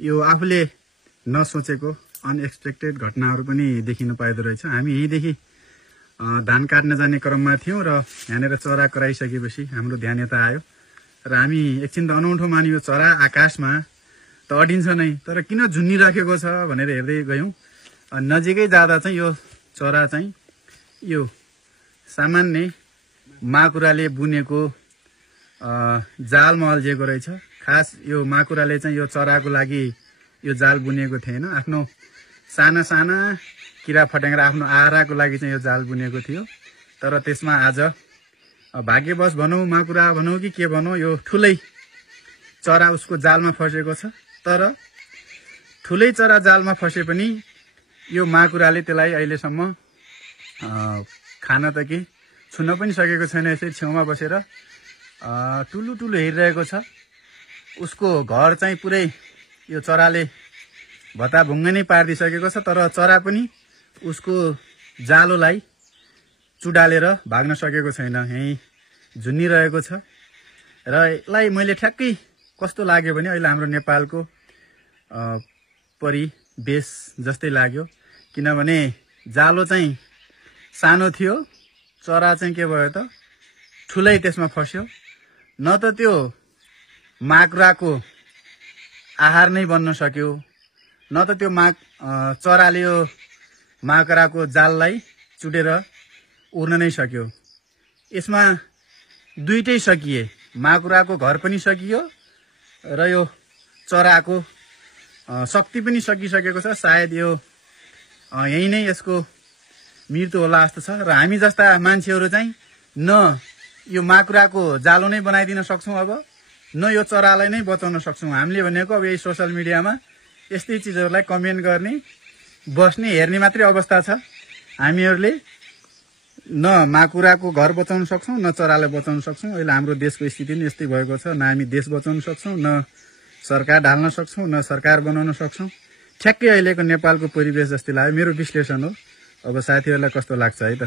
यो आफूले नसोचेको अनएक्सपेक्टेड घटनाहरू पनि देखिन पाइदो रहेछ। हामी यहीँदेखि धान काट्न जाने क्रममा थियौँ र यहाँनिर चरा कराइसकेपछि हाम्रो ध्यान यता आयो र हामी एकछिन त अनौठो मानियो, चरा आकाशमा त अडिन्छ नै, तर किन झुन्निराखेको छ भनेर हेर्दै गयौँ। नजिकै जाँदा चाहिँ यो चरा चाहिँ यो सामान्य माकुराले बुनेको जालमा अल्झिएको रहेछ। खास यो माकुराले चाहिँ यो चराको लागि यो जाल बुनेको थिएन, आफ्नो साना साना किरा फट्याङ्ग्रा आफ्नो आहाराको लागि चाहिँ यो जाल बुनेको थियो। तर त्यसमा आज भाग्यवश भनौँ, माकुरा भनौँ कि के भनौँ, यो ठुलै चरा उसको जालमा फसेको छ। तर ठुलै चरा जालमा फसे पनि यो माकुराले त्यसलाई अहिलेसम्म खान त के छुन पनि सकेको छैन। यसरी छेउमा बसेर टुलु टुलु हेरिरहेको छ। उसको घर चाहिँ पुरै यो चराले भत्ताभुङ्ग नै पारिदिइसकेको छ, तर चरा पनि उसको जालोलाई चुडालेर भाग्न सकेको छैन, यहीँ झुन्निरहेको छ। र यसलाई मैले ठ्याक्कै कस्तो लाग्यो भने अहिले हाम्रो नेपालको परिवेश जस्तै लाग्यो, किनभने जालो चाहिँ सानो थियो, चरा चाहिँ के भयो त ठुलै त्यसमा फस्यो। न त त्यो माकुराको आहार नै बन्न सक्यो, न त त्यो चराले यो माकुराको जाललाई चुटेर उड्न नै सक्यो। यसमा दुईटै सकिए, माकुराको घर पनि सकियो र यो चराको शक्ति पनि सकिसकेको छ। सायद यो यही नै यसको मृत्यु होला जस्तो छ। र हामी जस्ता मान्छेहरू चाहिँ न यो माकुराको जालो नै बनाइदिन सक्छौँ, अब न यो चरालाई नै बचाउन सक्छौँ। हामीले भनेको अब यही सोसल मिडियामा यस्तै चिजहरूलाई कमेन्ट गर्ने, बस्ने, हेर्ने मात्रै अवस्था छ। हामीहरूले न माकुराको घर बचाउन सक्छौँ, न चरालाई बचाउन सक्छौँ। अहिले हाम्रो देशको स्थिति नै यस्तै भएको छ। न हामी देश बचाउन सक्छौँ, न सरकार ढाल्न सक्छौँ, न सरकार बनाउन सक्छौँ। ठ्याक्कै अहिलेको नेपालको परिवेश जस्तै लाग्यो, मेरो विश्लेषण हो। अब साथीहरूलाई कस्तो लाग्छ है त।